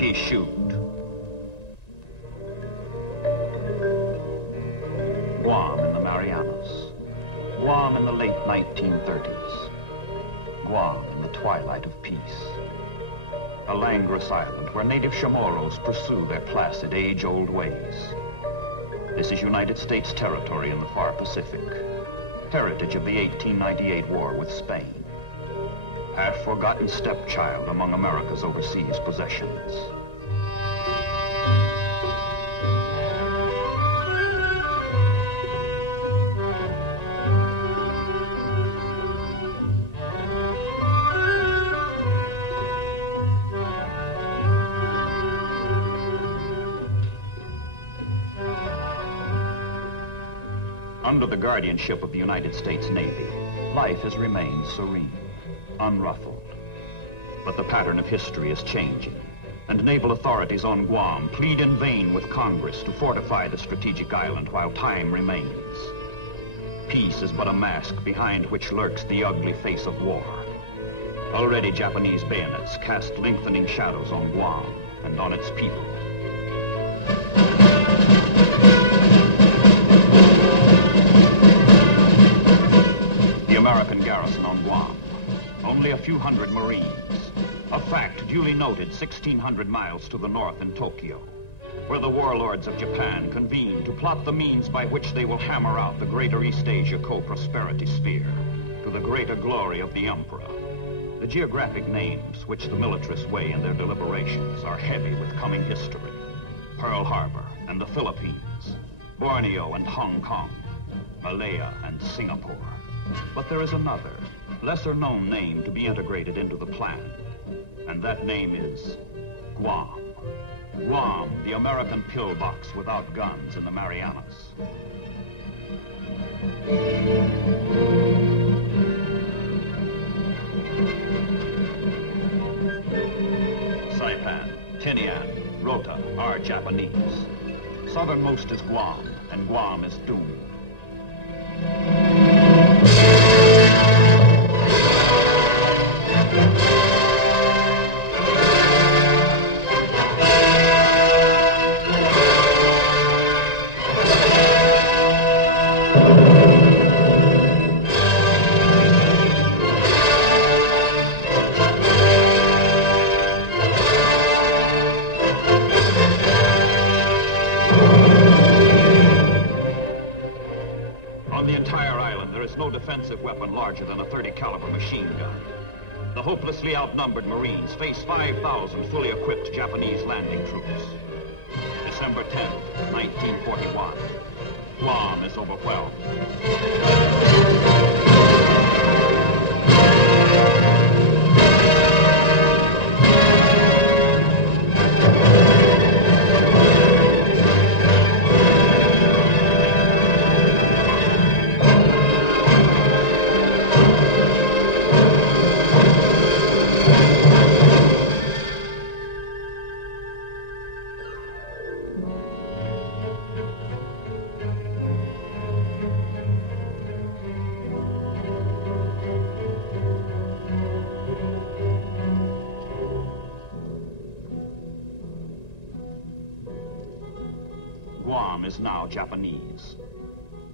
Ready, shoot. Guam in the Marianas. Guam in the late 1930s. Guam in the twilight of peace. A languorous island where native Chamorros pursue their placid, age-old ways. This is United States territory in the far Pacific. Heritage of the 1898 war with Spain. Half-forgotten stepchild among America's overseas possessions. Under the guardianship of the United States Navy, life has remained serene, unruffled. But the pattern of history is changing, and naval authorities on Guam plead in vain with Congress to fortify the strategic island while time remains. Peace is but a mask behind which lurks the ugly face of war. Already Japanese bayonets cast lengthening shadows on Guam and on its people. American garrison on Guam. Only a few hundred Marines. A fact duly noted 1,600 miles to the north in Tokyo, where the warlords of Japan convene to plot the means by which they will hammer out the greater East Asia co-prosperity sphere to the greater glory of the Emperor. The geographic names which the militarists weigh in their deliberations are heavy with coming history. Pearl Harbor and the Philippines, Borneo and Hong Kong, Malaya and Singapore. But there is another, lesser-known name to be integrated into the plan, and that name is Guam. Guam, the American pillbox without guns in the Marianas. Saipan, Tinian, Rota are Japanese. Southernmost is Guam, and Guam is doomed. Defensive weapon larger than a .30 caliber machine gun. The hopelessly outnumbered Marines face 5,000 fully equipped Japanese landing troops. December 10th, 1941. Guam is overwhelmed. Guam is now Japanese.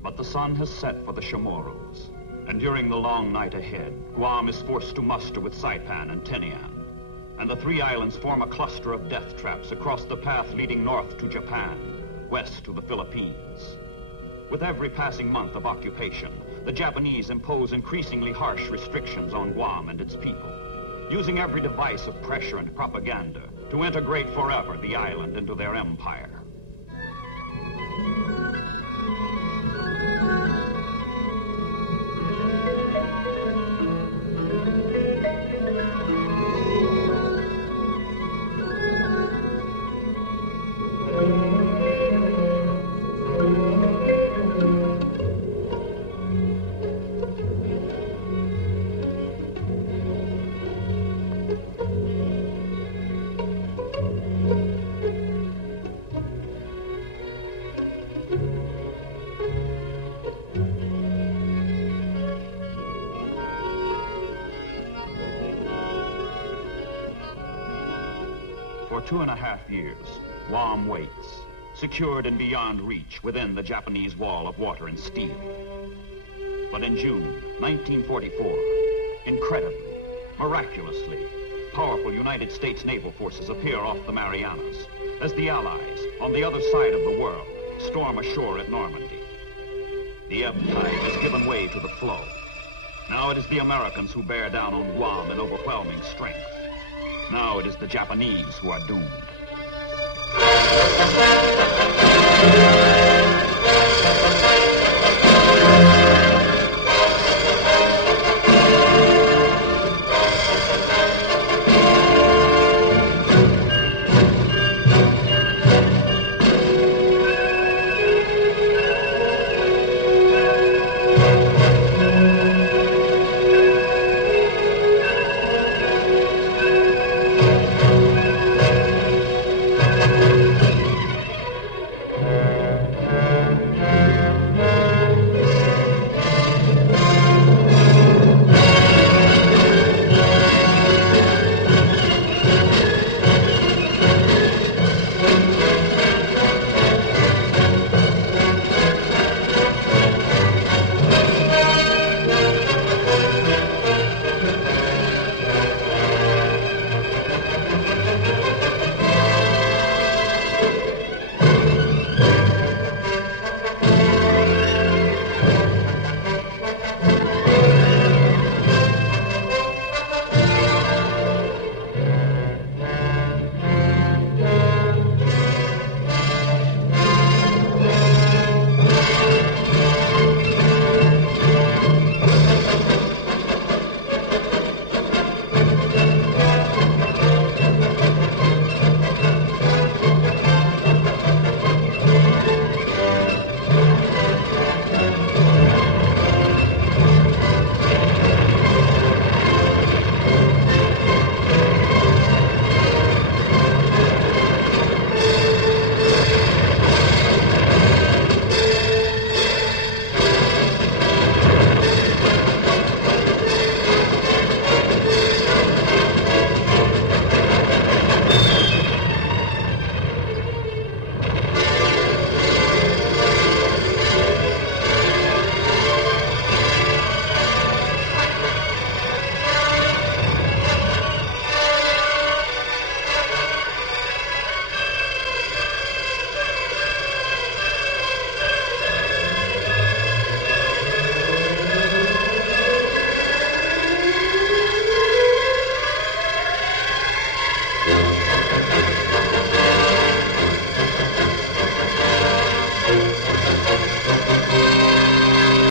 But the sun has set for the Chamorros, and during the long night ahead, Guam is forced to muster with Saipan and Tinian, and the three islands form a cluster of death traps across the path leading north to Japan, west to the Philippines. With every passing month of occupation, the Japanese impose increasingly harsh restrictions on Guam and its people, using every device of pressure and propaganda to integrate forever the island into their empire. For 2.5 years, Guam waits, secured and beyond reach within the Japanese wall of water and steel. But in June 1944, incredibly, miraculously, powerful United States naval forces appear off the Marianas as the Allies, on the other side of the world, storm ashore at Normandy. The ebb tide has given way to the flow. Now it is the Americans who bear down on Guam in overwhelming strength. Now it is the Japanese who are doomed.